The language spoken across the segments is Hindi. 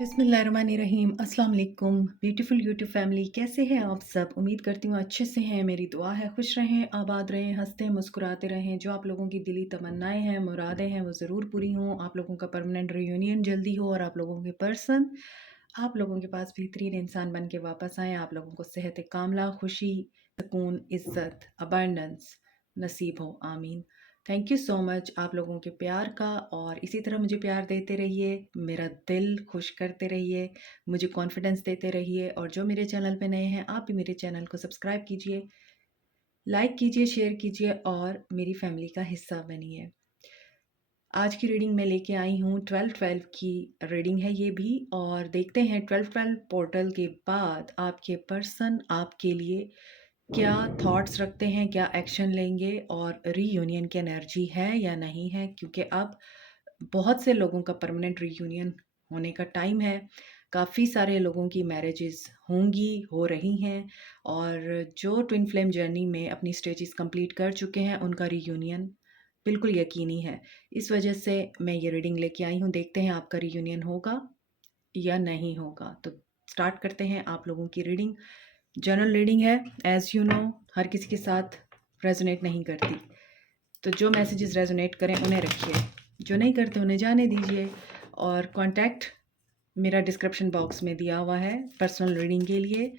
बिस्मिल्लाहिर्रहमानिर्रहीम। अस्सलाम वालेकुम ब्यूटीफुल यूट्यूब फैमिली, कैसे हैं आप सब। उम्मीद करती हूँ अच्छे से हैं। मेरी दुआ है खुश रहें, आबाद रहें, हंसते मुस्कुराते रहें। जो आप लोगों की दिली तमन्नाएं हैं, मुरादें हैं, वो ज़रूर पूरी हों। आप लोगों का परमानेंट रियूनियन जल्दी हो और आप लोगों के पर्सन आप लोगों के पास बेहतरीन इंसान बन के वापस आएँ। आप लोगों को सेहत कामला, खुशी, सुकून, इज़्ज़त, अबंडेंस नसीब हो। आमीन। थैंक यू सो मच आप लोगों के प्यार का, और इसी तरह मुझे प्यार देते रहिए, मेरा दिल खुश करते रहिए, मुझे कॉन्फिडेंस देते रहिए। और जो मेरे चैनल पे नए हैं, आप भी मेरे चैनल को सब्सक्राइब कीजिए, लाइक कीजिए, शेयर कीजिए और मेरी फैमिली का हिस्सा बनिए। आज की रीडिंग मैं लेके आई हूँ 12-12 की रीडिंग है ये भी, और देखते हैं 12-12 पोर्टल के बाद आपके पर्सन आपके लिए क्या थॉट्स रखते हैं, क्या एक्शन लेंगे, और रीयूनियन की एनर्जी है या नहीं है। क्योंकि अब बहुत से लोगों का परमानेंट रीयूनियन होने का टाइम है। काफ़ी सारे लोगों की मैरिजेस होंगी, हो रही हैं, और जो ट्विन फ्लेम जर्नी में अपनी स्टेजेस कंप्लीट कर चुके हैं उनका रीयूनियन बिल्कुल यकीनी है। इस वजह से मैं ये रीडिंग लेके आई हूँ। देखते हैं आपका रीयूनियन होगा या नहीं होगा। तो स्टार्ट करते हैं आप लोगों की रीडिंग। जनरल रीडिंग है, एज़ यू नो, हर किसी के साथ रेजोनेट नहीं करती। तो जो मैसेजेस रेजोनेट करें उन्हें रखिए, जो नहीं करते उन्हें जाने दीजिए। और कॉन्टैक्ट मेरा डिस्क्रिप्शन बॉक्स में दिया हुआ है पर्सनल रीडिंग के लिए।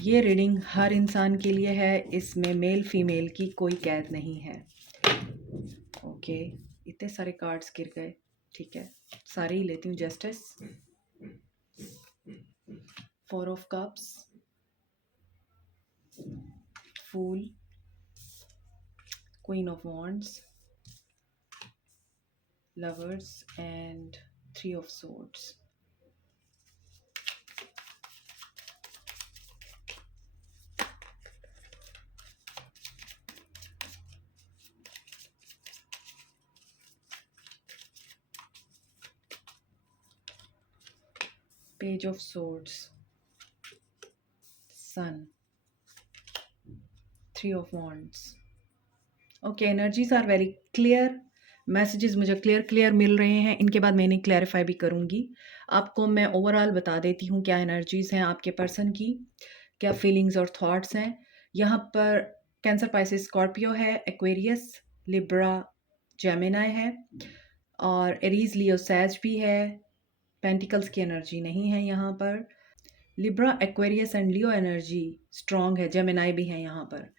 ये रीडिंग हर इंसान के लिए है, इसमें मेल फीमेल की कोई कैद नहीं है। ओके, इतने सारे कार्ड्स गिर गए, ठीक है, सारे ही लेती हूँ। Justice, 4 of cups, fool, queen of wands, lovers and 3 of swords. Page of Swords, Sun, 3 of Wands. Okay, energies are very clear. Messages मुझे क्लियर मिल रहे हैं। इनके बाद मैं इन्हें क्लैरिफाई भी करूँगी। आपको मैं ओवरऑल बता देती हूँ क्या एनर्जीज हैं आपके पर्सन की, क्या फीलिंग्स और थॉट्स हैं। यहाँ पर कैंसर, पाइसेस, स्कॉर्पियो है, एक्वेरियस, लिब्रा, जेमिनाई है, और एरीज, लियो, सैज भी है। पेंटिकल्स की एनर्जी नहीं है यहाँ पर। Libra, Aquarius and Leo energy strong है, जेमिनाई भी है यहाँ पर।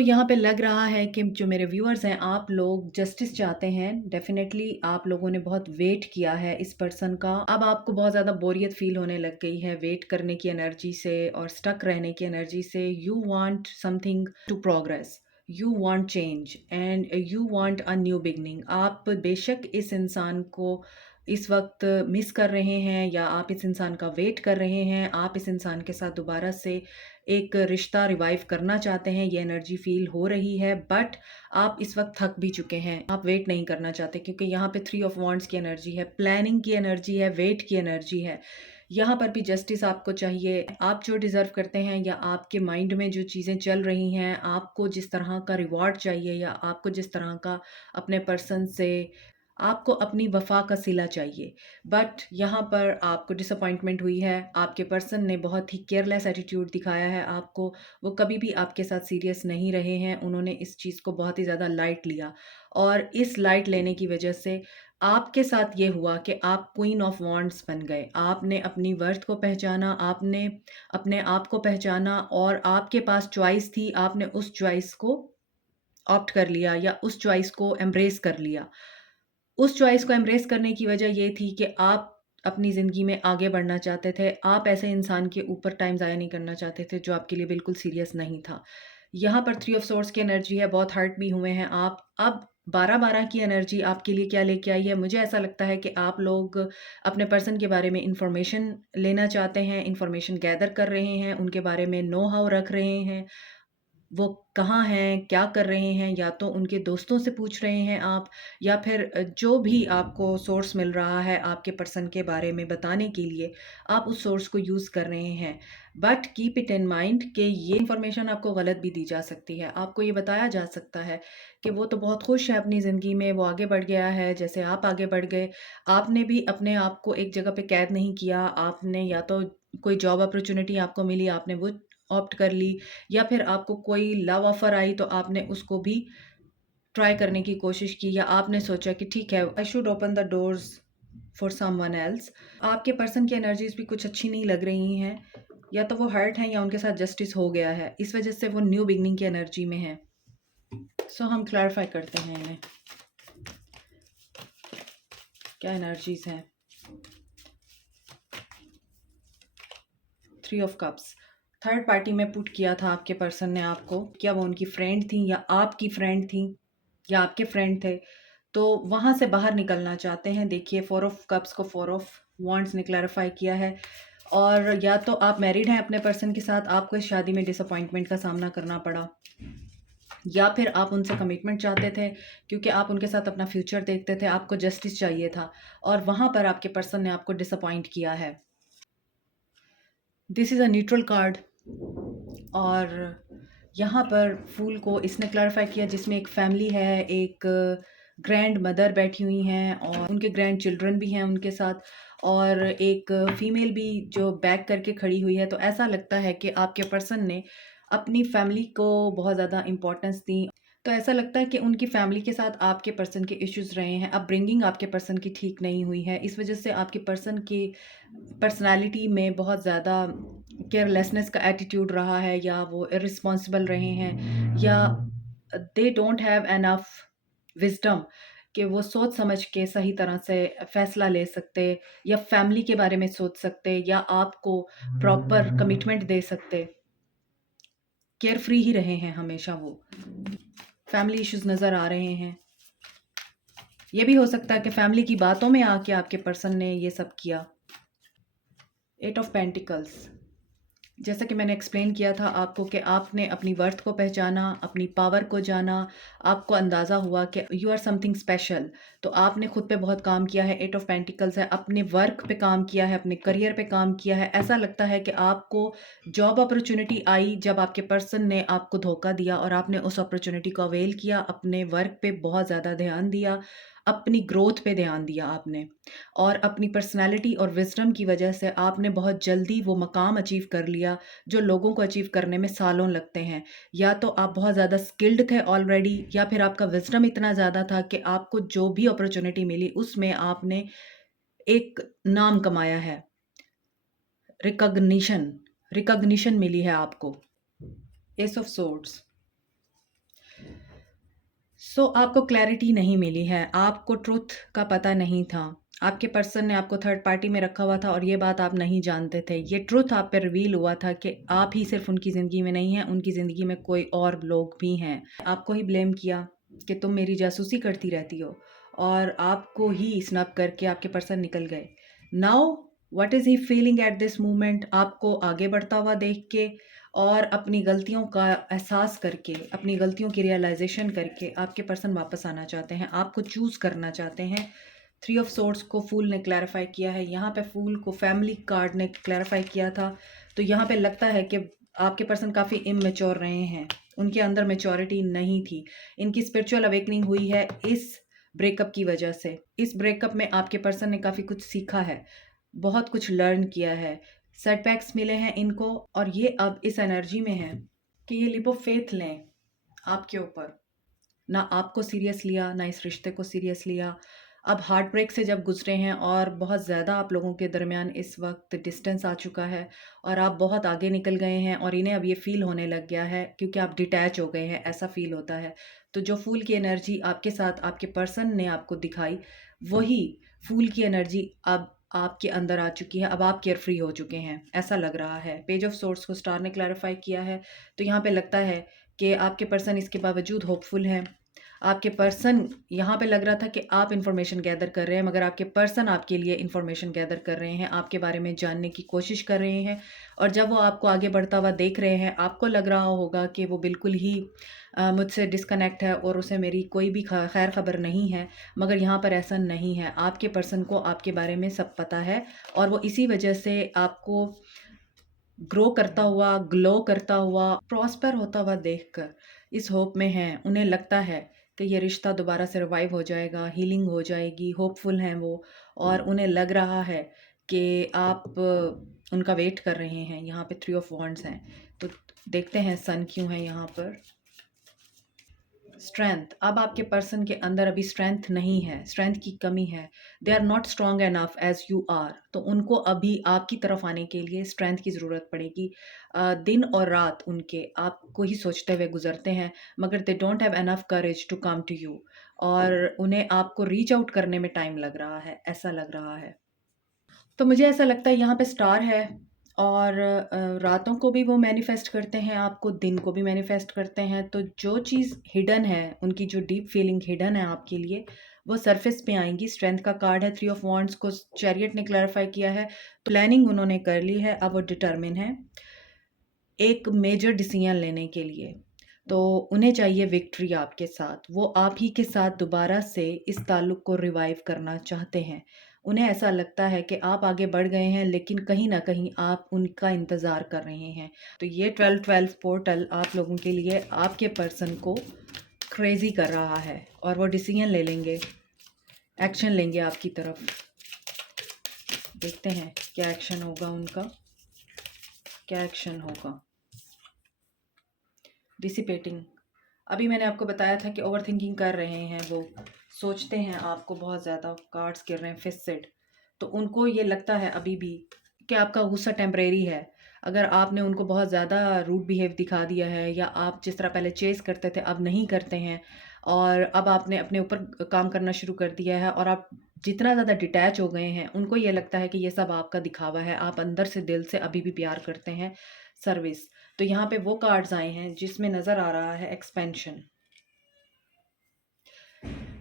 यहाँ पे लग रहा है कि जो मेरे व्यूअर्स हैं, आप लोग जस्टिस चाहते हैं। डेफिनेटली आप लोगों ने बहुत वेट किया है इस पर्सन का। अब आपको बहुत ज़्यादा बोरियत फील होने लग गई है वेट करने की एनर्जी से और स्टक रहने की एनर्जी से। You want something to progress, you want change and you want a new beginning. आप बेशक इस इंसान को इस वक्त मिस कर रहे हैं, या आप इस इंसान का वेट कर रहे हैं। आप इस इंसान के साथ दोबारा से एक रिश्ता रिवाइव करना चाहते हैं, ये एनर्जी फील हो रही है। बट आप इस वक्त थक भी चुके हैं, आप वेट नहीं करना चाहते, क्योंकि यहाँ पे 3 ऑफ वॉन्ड्स की एनर्जी है, प्लानिंग की एनर्जी है, वेट की एनर्जी है। यहाँ पर भी जस्टिस आपको चाहिए। आप जो डिज़र्व करते हैं, या आपके माइंड में जो चीज़ें चल रही हैं, आपको जिस तरह का रिवॉर्ड चाहिए, या आपको जिस तरह का अपने पर्सन से आपको अपनी वफ़ा का सिला चाहिए। बट यहाँ पर आपको डिसअपॉइंटमेंट हुई है। आपके पर्सन ने बहुत ही केयरलेस एटीट्यूड दिखाया है आपको। वो कभी भी आपके साथ सीरियस नहीं रहे हैं। उन्होंने इस चीज़ को बहुत ही ज़्यादा लाइट लिया, और इस लाइट लेने की वजह से आपके साथ ये हुआ कि आप क्वीन ऑफ वॉन्ड्स बन गए। आपने अपनी वर्थ को पहचाना, आपने अपने आप को पहचाना, और आपके पास चॉइस थी। आपने उस चॉइस को ऑप्ट कर लिया, या उस चॉइस को एम्ब्रेस कर लिया। उस चॉइस को एम्ब्रेस करने की वजह ये थी कि आप अपनी ज़िंदगी में आगे बढ़ना चाहते थे। आप ऐसे इंसान के ऊपर टाइम ज़ाया नहीं करना चाहते थे जो आपके लिए बिल्कुल सीरियस नहीं था। यहाँ पर 3 ऑफ सोर्ड्स की एनर्जी है, बहुत हर्ट भी हुए हैं आप। अब 12-12 की एनर्जी आपके लिए क्या लेके आई है? मुझे ऐसा लगता है कि आप लोग अपने पर्सन के बारे में इन्फॉर्मेशन लेना चाहते हैं, इन्फॉर्मेशन गैदर कर रहे हैं, उनके बारे में नो हाउ रख रहे हैं। वो कहाँ हैं, क्या कर रहे हैं, या तो उनके दोस्तों से पूछ रहे हैं आप, या फिर जो भी आपको सोर्स मिल रहा है आपके पर्सन के बारे में बताने के लिए, आप उस सोर्स को यूज़ कर रहे हैं। But keep it in mind कि ये इन्फॉर्मेशन आपको गलत भी दी जा सकती है। आपको ये बताया जा सकता है कि वो तो बहुत खुश है अपनी ज़िंदगी में, वो आगे बढ़ गया है जैसे आप आगे बढ़ गए। आपने भी अपने आप को एक जगह पे कैद नहीं किया, आपने या तो कोई जॉब अपॉर्च्युनिटी आपको मिली, आपने वो ऑप्ट कर ली, या फिर आपको कोई लव ऑफ़र आई तो आपने उसको भी ट्राई करने की कोशिश की, या आपने सोचा कि ठीक है, I should open the doors for someone else. आपके पर्सन की एनर्जीज़ भी कुछ अच्छी नहीं लग रही हैं, या तो वो हर्ट हैं या उनके साथ जस्टिस हो गया है। इस वज़ह से वो न्यू बिगिनिंग की एनर्जी में हैं। सो हम क्लैरिफ़ाई करते हैं इन्हें, क्या एनर्जीज़ हैं। 3 ऑफ कप्स, थर्ड पार्टी में पुट किया था आपके पर्सन ने आपको। क्या वो उनकी फ्रेंड थी, या आपकी फ्रेंड थी, या आपके फ्रेंड थे? तो वहाँ से बाहर निकलना चाहते हैं। देखिए 4 ऑफ कप्स को 4 ऑफ वांड्स ने क्लैरिफ़ाई किया है। और या तो आप मैरिड हैं अपने पर्सन के साथ, आपको इस शादी में डिसअपॉइंटमेंट का सामना करना पड़ा, या फिर आप उनसे कमिटमेंट चाहते थे क्योंकि आप उनके साथ अपना फ्यूचर देखते थे, आपको जस्टिस चाहिए था, और वहाँ पर आपके पर्सन ने आपको डिसअपॉइंट किया है। This is a neutral card. और यहाँ पर फूल को इसने क्लैरिफाई किया जिसमें एक फैमिली है, एक ग्रैंड मदर बैठी हुई हैं और उनके ग्रैंड चिल्ड्रन भी हैं उनके साथ, और एक फीमेल भी जो बैक करके खड़ी हुई है। तो ऐसा लगता है कि आपके पर्सन ने अपनी फैमिली को बहुत ज़्यादा इम्पोर्टेंस दी। तो ऐसा लगता है कि उनकी फैमिली के साथ आपके पर्सन के इश्यूज़ रहे हैं, अपब्रिंगिंग आपके पर्सन की ठीक नहीं हुई है। इस वज़ह से आपके पर्सन की पर्सनैलिटी में बहुत ज़्यादा केयरलेसनेस का एटीट्यूड रहा है, या वो इर्रिस्पॉन्सिबल रहे हैं, या दे डोंट हैव एनफ विज़डम कि वो सोच समझ के सही तरह से फ़ैसला ले सकते, या फैमिली के बारे में सोच सकते, या आपको प्रॉपर कमिटमेंट दे सकते। केयर फ्री ही रहे हैं हमेशा वो। फैमिली इश्यूज़ नज़र आ रहे हैं। ये भी हो सकता है कि फैमिली की बातों में आके आपके पर्सन ने ये सब किया। 8 ऑफ पेंटिकल्स, जैसा कि मैंने एक्सप्लेन किया था आपको कि आपने अपनी वर्थ को पहचाना, अपनी पावर को जाना, आपको अंदाज़ा हुआ कि यू आर समथिंग स्पेशल। तो आपने खुद पे बहुत काम किया है। 8 ऑफ पेंटिकल्स है, अपने वर्क पे काम किया है, अपने करियर पे काम किया है। ऐसा लगता है कि आपको जॉब अपॉर्चुनिटी आई जब आपके पर्सन ने आपको धोखा दिया, और आपने उस अपॉर्चुनिटी को अवेल किया, अपने वर्क पे बहुत ज़्यादा ध्यान दिया, अपनी ग्रोथ पे ध्यान दिया आपने, और अपनी पर्सनैलिटी और विज़डम की वजह से आपने बहुत जल्दी वो मकाम अचीव कर लिया जो लोगों को अचीव करने में सालों लगते हैं। या तो आप बहुत ज़्यादा स्किल्ड थे ऑलरेडी, या फिर आपका विज़डम इतना ज़्यादा था कि आपको जो भी अपॉर्च्युनिटी मिली उसमें आपने एक नाम कमाया है। रिकॉग्निशन रिकॉग्निशन मिली है आपको। S of swords. सो आपको क्लैरिटी नहीं मिली है, आपको ट्रुथ का पता नहीं था। आपके पर्सन ने आपको थर्ड पार्टी में रखा हुआ था और ये बात आप नहीं जानते थे। ये ट्रुथ आप पे रिवील हुआ था कि आप ही सिर्फ उनकी ज़िंदगी में नहीं हैं, उनकी ज़िंदगी में कोई और लोग भी हैं। आपको ही ब्लेम किया कि तुम मेरी जासूसी करती रहती हो, और आपको ही स्नैप करके आपके पर्सन निकल गए। Now what is he feeling at this moment? आपको आगे बढ़ता हुआ देख के और अपनी गलतियों का एहसास करके, अपनी गलतियों की रियलाइज़ेशन करके आपके पर्सन वापस आना चाहते हैं, आपको चूज़ करना चाहते हैं। 3 ऑफ सोर्ड्स को फूल ने क्लैरिफ़ाई किया है। यहाँ पे फूल को फैमिली कार्ड ने क्लैरिफ़ाई किया था। तो यहाँ पे लगता है कि आपके पर्सन काफ़ी इमैच्योर रहे हैं, उनके अंदर मैच्योरिटी नहीं थी। इनकी स्पिरिचुअल अवेकनिंग हुई है इस ब्रेकअप की वजह से। इस ब्रेकअप में आपके पर्सन ने काफ़ी कुछ सीखा है, बहुत कुछ लर्न किया है, सेटबैक्स मिले हैं इनको, और ये अब इस एनर्जी में है कि ये लीप ऑफ फेथ लें आपके ऊपर। ना आपको सीरियस लिया, ना इस रिश्ते को सीरियस लिया। अब हार्ट ब्रेक से जब गुजरे हैं, और बहुत ज़्यादा आप लोगों के दरमियान इस वक्त डिस्टेंस आ चुका है, और आप बहुत आगे निकल गए हैं, और इन्हें अब ये फील होने लग गया है क्योंकि आप डिटैच हो गए हैं, ऐसा फील होता है। तो जो फूल की एनर्जी आपके साथ आपके पर्सन ने आपको दिखाई, वही फूल की एनर्जी अब आपके अंदर आ चुकी है। अब आप केयर फ्री हो चुके हैं, ऐसा लग रहा है। पेज ऑफ सोर्ड्स को स्टार ने क्लैरिफाई किया है। तो यहाँ पे लगता है कि आपके पर्सन इसके बावजूद होपफुल हैं, आपके पर्सन, यहाँ पे लग रहा था कि आप इन्फॉर्मेशन गैदर कर रहे हैं, मगर आपके पर्सन आपके लिए इन्फॉर्मेशन गैदर कर रहे हैं, आपके बारे में जानने की कोशिश कर रहे हैं। और जब वो आपको आगे बढ़ता हुआ देख रहे हैं, आपको लग रहा होगा कि वो बिल्कुल ही मुझसे डिस्कनेक्ट है और उसे मेरी कोई भी खैर खबर नहीं है, मगर यहाँ पर ऐसा नहीं है। आपके पर्सन को आपके बारे में सब पता है और वो इसी वजह से आपको ग्रो करता हुआ, ग्लो करता हुआ, प्रॉस्पर होता हुआ देखकर इस होप में हैं। उन्हें लगता है कि ये रिश्ता दोबारा से रिवाइव हो जाएगा, हीलिंग हो जाएगी, होपफुल हैं वो। और उन्हें लग रहा है कि आप उनका वेट कर रहे हैं। यहाँ पे 3 ऑफ वॉन्ड्स हैं, तो देखते हैं सन क्यों है यहाँ पर। स्ट्रेंथ, अब आपके पर्सन के अंदर अभी स्ट्रेंथ नहीं है, स्ट्रेंथ की कमी है। They are not strong enough as you are, तो उनको अभी आपकी तरफ आने के लिए स्ट्रेंथ की ज़रूरत पड़ेगी। दिन और रात उनके आपको ही सोचते हुए गुजरते हैं, मगर they don't have enough courage to come to you, और उन्हें आपको रीच आउट करने में टाइम लग रहा है, ऐसा लग रहा है। तो मुझे ऐसा लगता है यहाँ पे स्टार है, और रातों को भी वो मैनिफेस्ट करते हैं, आपको दिन को भी मैनिफेस्ट करते हैं। तो जो चीज़ हिडन है, उनकी जो डीप फीलिंग हिडन है आपके लिए, वो सरफेस पे आएंगी। स्ट्रेंथ का कार्ड है, 3 ऑफ वॉन्ड्स को चैरियट ने क्लैरिफाई किया है। प्लानिंग उन्होंने कर ली है, अब वो डिटर्मिन है एक मेजर डिसीजन लेने के लिए। तो उन्हें चाहिए विक्ट्री आपके साथ, वो आप ही के साथ दोबारा से इस ताल्लुक़ को रिवाइव करना चाहते हैं। उन्हें ऐसा लगता है कि आप आगे बढ़ गए हैं, लेकिन कहीं न कहीं आप उनका इंतज़ार कर रहे हैं। तो ये 12-12 पोर्टल आप लोगों के लिए आपके पर्सन को क्रेज़ी कर रहा है, और वो डिसीजन ले लेंगे, एक्शन लेंगे आपकी तरफ। देखते हैं क्या एक्शन होगा उनका, क्या एक्शन होगा। डिसिपेटिंग, अभी मैंने आपको बताया था कि ओवरथिंकिंग कर रहे हैं वो, सोचते हैं आपको बहुत ज़्यादा, कार्ड्स गिर रहे हैं फिक्स्ड। तो उनको ये लगता है अभी भी कि आपका गुस्सा टेम्परेरी है। अगर आपने उनको बहुत ज़्यादा रूड बिहेव दिखा दिया है, या आप जिस तरह पहले चेस करते थे अब नहीं करते हैं, और अब आपने अपने ऊपर काम करना शुरू कर दिया है, और आप जितना ज़्यादा डिटैच हो गए हैं, उनको ये लगता है कि ये सब आपका दिखावा है, आप अंदर से दिल से अभी भी प्यार करते हैं, सर्विस। तो यहाँ पे वो कार्ड्स आए हैं जिसमें नज़र आ रहा है एक्सपेंशन।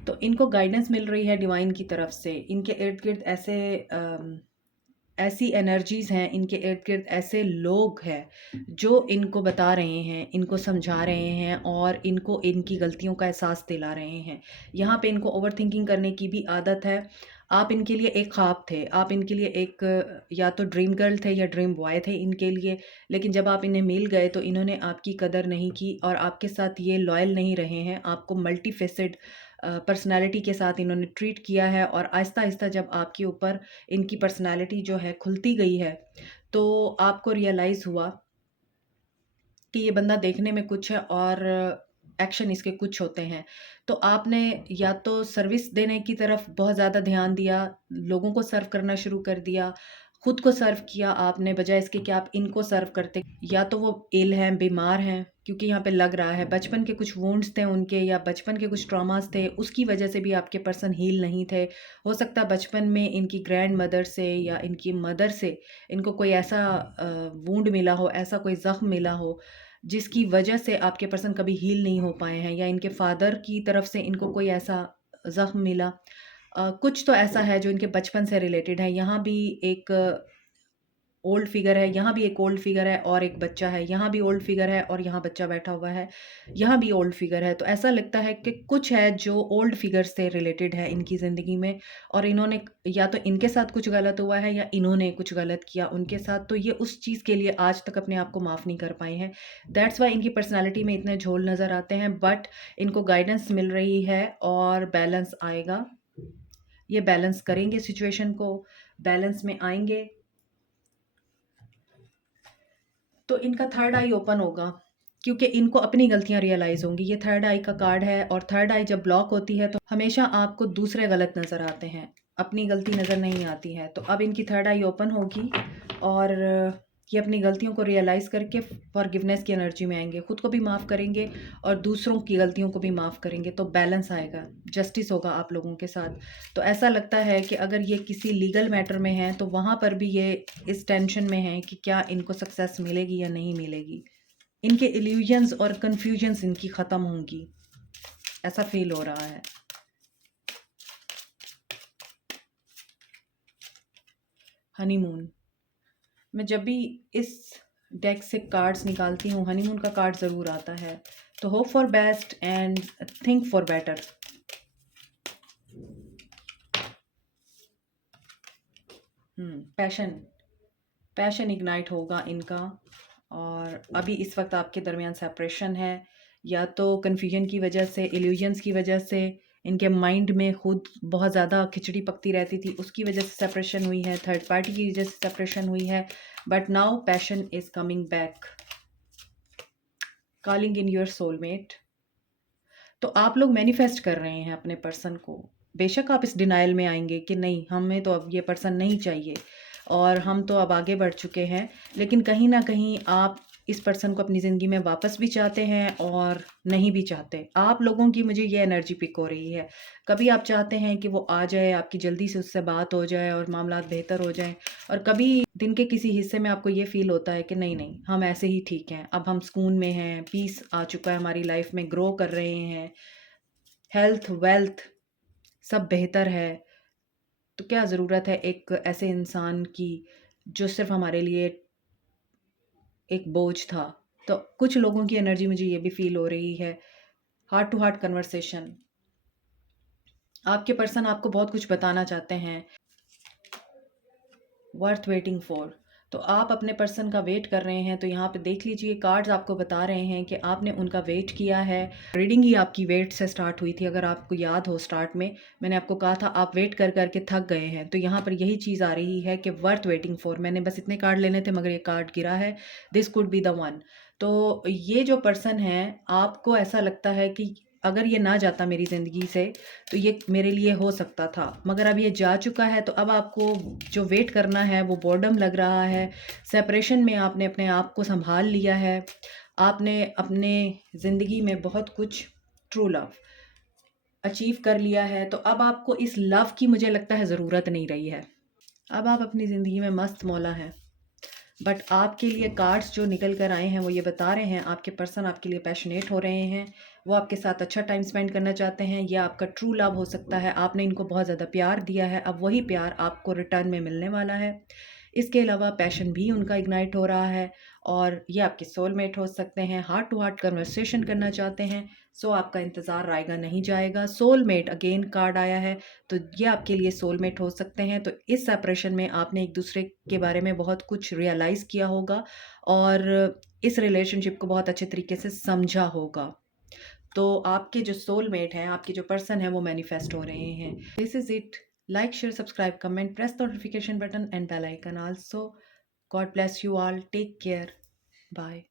तो इनको गाइडेंस मिल रही है डिवाइन की तरफ से। इनके इर्द गिर्द ऐसी एनर्जीज हैं, इनके इर्द गिर्द ऐसे लोग हैं जो इनको बता रहे हैं, इनको समझा रहे हैं, और इनको इनकी गलतियों का एहसास दिला रहे हैं। यहाँ पे इनको ओवर थिंकिंग करने की भी आदत है। आप इनके लिए एक ख्वाब थे, आप इनके लिए एक या तो ड्रीम गर्ल थे या ड्रीम बॉय थे इनके लिए, लेकिन जब आप इन्हें मिल गए तो इन्होंने आपकी कदर नहीं की, और आपके साथ ये लॉयल नहीं रहे हैं। आपको मल्टी फेसेड पर्सनैलिटी के साथ इन्होंने ट्रीट किया है, और आहिस्ता आहिस्ता जब आपके ऊपर इनकी पर्सनैलिटी जो है खुलती गई है, तो आपको रियलाइज़ हुआ कि ये बंदा देखने में कुछ है और एक्शन इसके कुछ होते हैं। तो आपने या तो सर्विस देने की तरफ बहुत ज़्यादा ध्यान दिया, लोगों को सर्व करना शुरू कर दिया, खुद को सर्व किया आपने, बजाय इसके कि आप इनको सर्व करते। या तो वो इल हैं, बीमार हैं, क्योंकि यहाँ पे लग रहा है बचपन के कुछ वुंड्स थे उनके, या बचपन के कुछ ट्रॉमास थे, उसकी वजह से भी आपके पर्सन हील नहीं थे। हो सकता है बचपन में इनकी ग्रैंड मदर से या इनकी मदर से इनको कोई ऐसा वुंड मिला हो, ऐसा कोई ज़ख्म मिला हो, जिसकी वजह से आपके पर्सन कभी हील नहीं हो पाए हैं, या इनके फादर की तरफ से इनको कोई ऐसा ज़ख्म मिला। कुछ तो ऐसा है जो इनके बचपन से रिलेटेड है। यहाँ भी एक ओल्ड फिगर है, यहाँ भी एक ओल्ड फिगर है, और एक बच्चा है, यहाँ भी ओल्ड फिगर है, और यहाँ बच्चा बैठा हुआ है, यहाँ भी ओल्ड फिगर है। तो ऐसा लगता है कि कुछ है जो ओल्ड फिगर से रिलेटेड है इनकी ज़िंदगी में, और इन्होंने या तो इनके साथ कुछ गलत हुआ है, या इन्होंने कुछ गलत किया उनके साथ, तो ये उस चीज़ के लिए आज तक अपने आप को माफ़ नहीं कर पाए हैं। दैट्स वाई इनकी पर्सनैलिटी में इतने झोल नज़र आते हैं, बट इनको गाइडेंस मिल रही है और बैलेंस आएगा। ये बैलेंस करेंगे, सिचुएशन को बैलेंस में आएंगे। तो इनका थर्ड आई ओपन होगा, क्योंकि इनको अपनी गलतियां रियलाइज़ होंगी। ये थर्ड आई का कार्ड है, और थर्ड आई जब ब्लॉक होती है तो हमेशा आपको दूसरे गलत नज़र आते हैं, अपनी गलती नज़र नहीं आती है। तो अब इनकी थर्ड आई ओपन होगी, और ये अपनी गलतियों को रियलाइज़ करके फॉरगिवनेस की एनर्जी में आएंगे, खुद को भी माफ़ करेंगे और दूसरों की गलतियों को भी माफ़ करेंगे। तो बैलेंस आएगा, जस्टिस होगा आप लोगों के साथ। तो ऐसा लगता है कि अगर ये किसी लीगल मैटर में हैं, तो वहाँ पर भी ये इस टेंशन में हैं कि क्या इनको सक्सेस मिलेगी या नहीं मिलेगी। इनके इल्यूजन्स और कन्फ्यूजन्स इनकी ख़त्म होंगी। ऐसा फील हो रहा है। हनीमून, मैं जब भी इस डेक से कार्ड्स निकालती हूँ हनीमून का कार्ड ज़रूर आता है। तो hope for best and think for better. Passion, passion ignite होगा इनका। और अभी इस वक्त आपके दरमियान सेपरेशन है, या तो कन्फ्यूजन की वजह से, इल्यूजन्स की वजह से, इनके माइंड में खुद बहुत ज़्यादा खिचड़ी पकती रहती थी, उसकी वजह से सेपरेशन हुई है, थर्ड पार्टी की वजह से सेपरेशन हुई है। But now passion is coming back, calling in your soulmate. तो आप लोग मैनिफेस्ट कर रहे हैं अपने पर्सन को। बेशक आप इस डिनाइल में आएंगे कि नहीं, हमें तो अब ये पर्सन नहीं चाहिए और हम तो अब आगे बढ़ चुके हैं, लेकिन कहीं ना कहीं आप इस पर्सन को अपनी ज़िंदगी में वापस भी चाहते हैं और नहीं भी चाहते। आप लोगों की मुझे ये एनर्जी पिक हो रही है। कभी आप चाहते हैं कि वो आ जाए, आपकी जल्दी से उससे बात हो जाए और मामला बेहतर हो जाए, और कभी दिन के किसी हिस्से में आपको ये फील होता है कि नहीं नहीं, हम ऐसे ही ठीक हैं, अब हम सुकून में हैं, पीस आ चुका है हमारी लाइफ में, ग्रो कर रहे हैं, हेल्थ वेल्थ सब बेहतर है। तो क्या ज़रूरत है एक ऐसे इंसान की जो सिर्फ हमारे लिए एक बोझ था। तो कुछ लोगों की एनर्जी मुझे ये भी फील हो रही है। हार्ट टू हार्ट कन्वर्सेशन, आपके पर्सन आपको बहुत कुछ बताना चाहते हैं। वर्थ वेटिंग फॉर, तो आप अपने पर्सन का वेट कर रहे हैं। तो यहाँ पे देख लीजिए, कार्ड्स आपको बता रहे हैं कि आपने उनका वेट किया है। रीडिंग ही आपकी वेट से स्टार्ट हुई थी, अगर आपको याद हो। स्टार्ट में मैंने आपको कहा था आप वेट कर करके थक गए हैं, तो यहाँ पर यही चीज़ आ रही है कि वर्थ वेटिंग फॉर। मैंने बस इतने कार्ड लेने थे मगर ये कार्ड गिरा है, this could be the one. तो ये जो पर्सन है, आपको ऐसा लगता है कि अगर ये ना जाता मेरी ज़िंदगी से तो ये मेरे लिए हो सकता था, मगर अब ये जा चुका है। तो अब आपको जो वेट करना है वो बोर्डम लग रहा है। सेपरेशन में आपने अपने आप को संभाल लिया है, आपने अपने ज़िंदगी में बहुत कुछ ट्रू लव अचीव कर लिया है। तो अब आपको इस लव की मुझे लगता है ज़रूरत नहीं रही है। अब आप अपनी ज़िंदगी में मस्त मौला हैं। बट आपके लिए कार्ड्स जो निकल कर आए हैं वो ये बता रहे हैं आपके पर्सन आपके लिए पैशनेट हो रहे हैं, वो आपके साथ अच्छा टाइम स्पेंड करना चाहते हैं। ये आपका ट्रू लव हो सकता है, आपने इनको बहुत ज़्यादा प्यार दिया है, अब वही प्यार आपको रिटर्न में मिलने वाला है। इसके अलावा पैशन भी उनका इग्नाइट हो रहा है, और ये आपके सोलमेट हो सकते हैं। हार्ट टू हार्ट कन्वर्सेशन करना चाहते हैं। सो आपका इंतज़ार आएगा नहीं जाएगा। सोलमेट अगेन कार्ड आया है, तो ये आपके लिए सोलमेट हो सकते हैं। तो इस सेपरेशन में आपने एक दूसरे के बारे में बहुत कुछ रियलाइज़ किया होगा और इस रिलेशनशिप को बहुत अच्छे तरीके से समझा होगा। तो आपके जो सोलमेट हैं, आपके जो पर्सन हैं, वो मैनिफेस्ट हो रहे हैं। This is it. Like share subscribe comment, press the notification button and bell icon also. God bless you all, take care, bye.